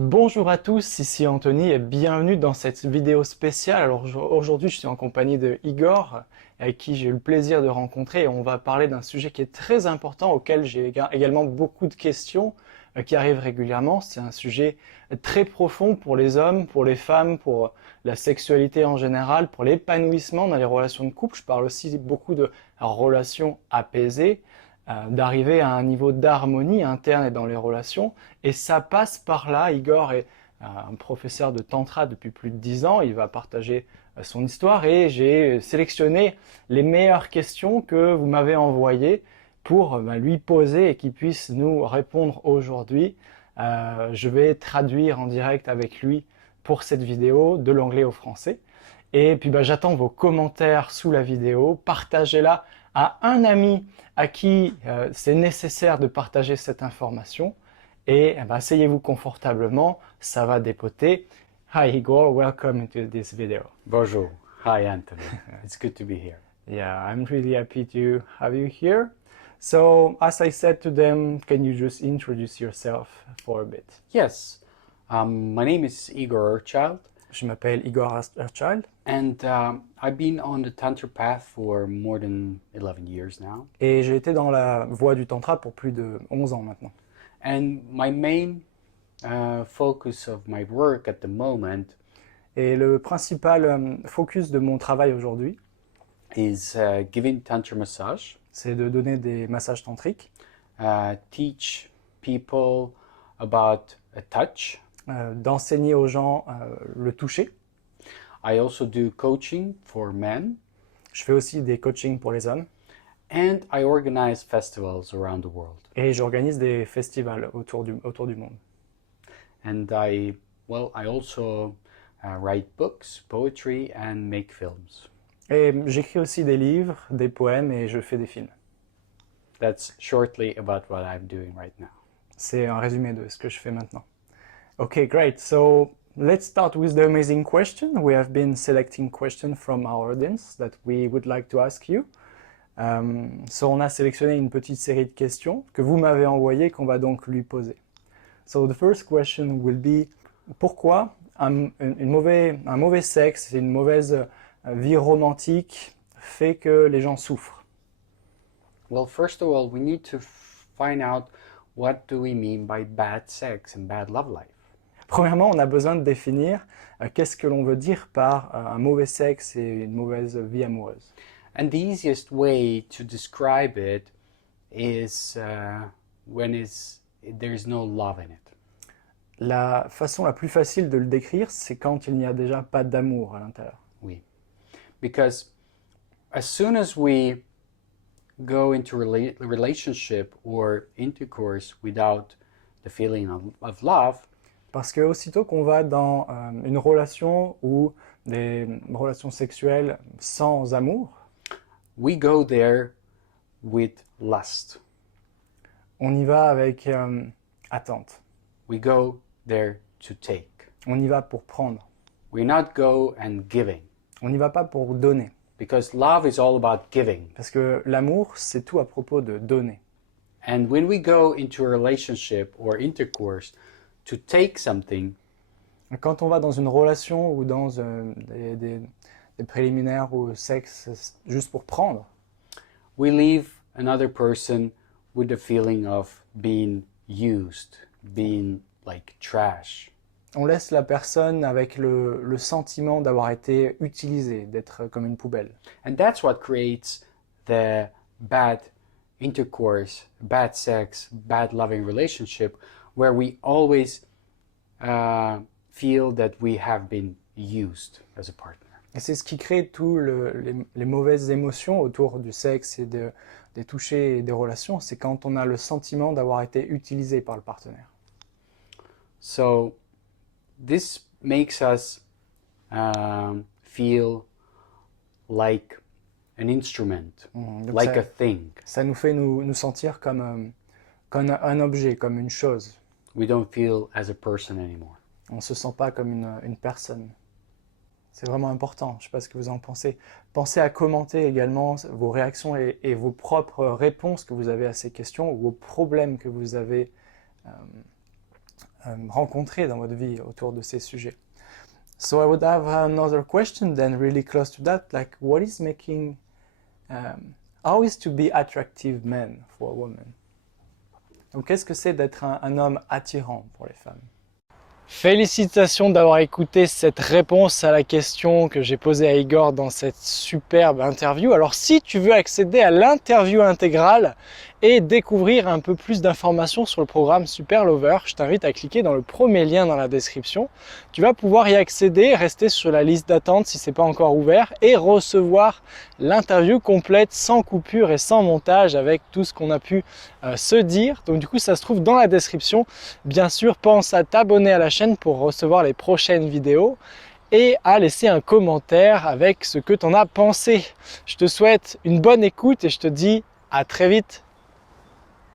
Bonjour à tous, ici Anthony et bienvenue dans cette vidéo spéciale. Alors aujourd'hui je suis en compagnie de Igor, avec qui j'ai eu le plaisir de rencontrer et on va parler d'un sujet qui est très important auquel j'ai également beaucoup de questions qui arrivent régulièrement. C'est un sujet très profond pour les hommes, pour les femmes, pour la sexualité en général, pour l'épanouissement dans les relations de couple. Je parle aussi beaucoup de relations apaisées, d'arriver à un niveau d'harmonie interne et dans les relations. Et ça passe par là. Igor est un professeur de tantra depuis plus de 10 ans. Il va partager son histoire et j'ai sélectionné les meilleures questions que vous m'avez envoyées pour lui poser et qu'il puisse nous répondre aujourd'hui. Je vais traduire en direct avec lui pour cette vidéo de l'anglais au français. Et puis j'attends vos commentaires sous la vidéo. Partagez-la à un ami à qui c'est nécessaire de partager cette information. Et asseyez-vous confortablement, ça va dépoter. Hi Igor, welcome to this video. Bonjour. Hi Anthony. It's good to be here. Yeah, I'm really happy to have you here. So, as I said to them, can you just introduce yourself for a bit? Yes. My name is Igor Erchild. Je m'appelle Igor Erchild. And I've been on the Tantra path for more than 11 years now. Et j'ai été dans la voie du Tantra pour plus de 11 ans maintenant. And my main focus of my work at the moment Et le principal focus de mon travail aujourd'hui, is giving Tantra massage, c'est de donner des massages tantriques, teach people about a touch. D'enseigner aux gens le toucher. I also do coaching for men. Je fais aussi des coachings pour les hommes. And I organize festivals around the world. Et j'organise des festivals autour du monde. And I also write books, poetry, and make films. Et j'écris aussi des livres, des poèmes et je fais des films. That's shortly about what I'm doing right now. C'est un résumé de ce que je fais maintenant. Okay, great. So let's start with the amazing question. We have been selecting questions from our audience that we would like to ask you. So on a sélectionné une petite série de questions que vous m'avez envoyées qu'on va donc lui poser. So the first question will be, pourquoi un mauvais sexe et une mauvaise vie romantique fait que les gens souffrent? Well, first of all, we need to find out what do we mean by bad sex and bad love life. Premièrement, on a besoin de définir qu'est-ce que l'on veut dire par un mauvais sexe et une mauvaise vie amoureuse. And the easiest way to describe it is when there's no love in it. La façon la plus facile de le décrire, c'est quand il n'y a déjà pas d'amour à l'intérieur. Oui. Because as soon as we go into relationship or intercourse without the feeling of love, parce que aussitôt qu'on va dans une relation ou des relations sexuelles sans amour, we go there with lust. on y va avec attente. We go there to take. On y va pour prendre. We not go and giving. On n'y va pas pour donner. Because love is all about giving. Parce que l'amour, c'est tout à propos de donner. And when we go into a relationship or intercourse to take something, quand on va dans une relation ou dans des préliminaires ou sexe juste pour prendre, we leave another person with the feeling of being used, being like trash. On laisse la personne avec le sentiment d'avoir été utilisé, d'être comme une poubelle. And that's what creates the bad intercourse, bad sex, bad loving relationship, where we always feel that we have been used as a partner. Et c'est ce qui crée tous les mauvaises émotions autour du sexe et des touchers et des relations, c'est quand on a le sentiment d'avoir été utilisé par le partenaire. So this makes us feel like an instrument, like a thing. Ça nous fait nous sentir comme un objet, comme une chose. We don't feel as a person anymore. On ne se sent pas comme une personne. C'est vraiment important, je ne sais pas ce que vous en pensez. Pensez à commenter également vos réactions et vos propres réponses que vous avez à ces questions ou aux problèmes que vous avez rencontré dans votre vie autour de ces sujets. So I would have another question then really close to that, like what is making, how is to be attractive man for a woman? Donc qu'est-ce que c'est d'être un homme attirant pour les femmes? Félicitations d'avoir écouté cette réponse à la question que j'ai posée à Igor dans cette superbe interview. Alors si tu veux accéder à l'interview intégrale et découvrir un peu plus d'informations sur le programme Super Lover, je t'invite à cliquer dans le premier lien dans la description. Tu vas pouvoir y accéder, rester sur la liste d'attente si ce n'est pas encore ouvert et recevoir l'interview complète sans coupure et sans montage avec tout ce qu'on a pu se dire. Donc du coup ça se trouve dans la description. Bien sûr, pense à t'abonner à la chaîne pour recevoir les prochaines vidéos et à laisser un commentaire avec ce que tu en as pensé. Je te souhaite une bonne écoute et je te dis à très vite.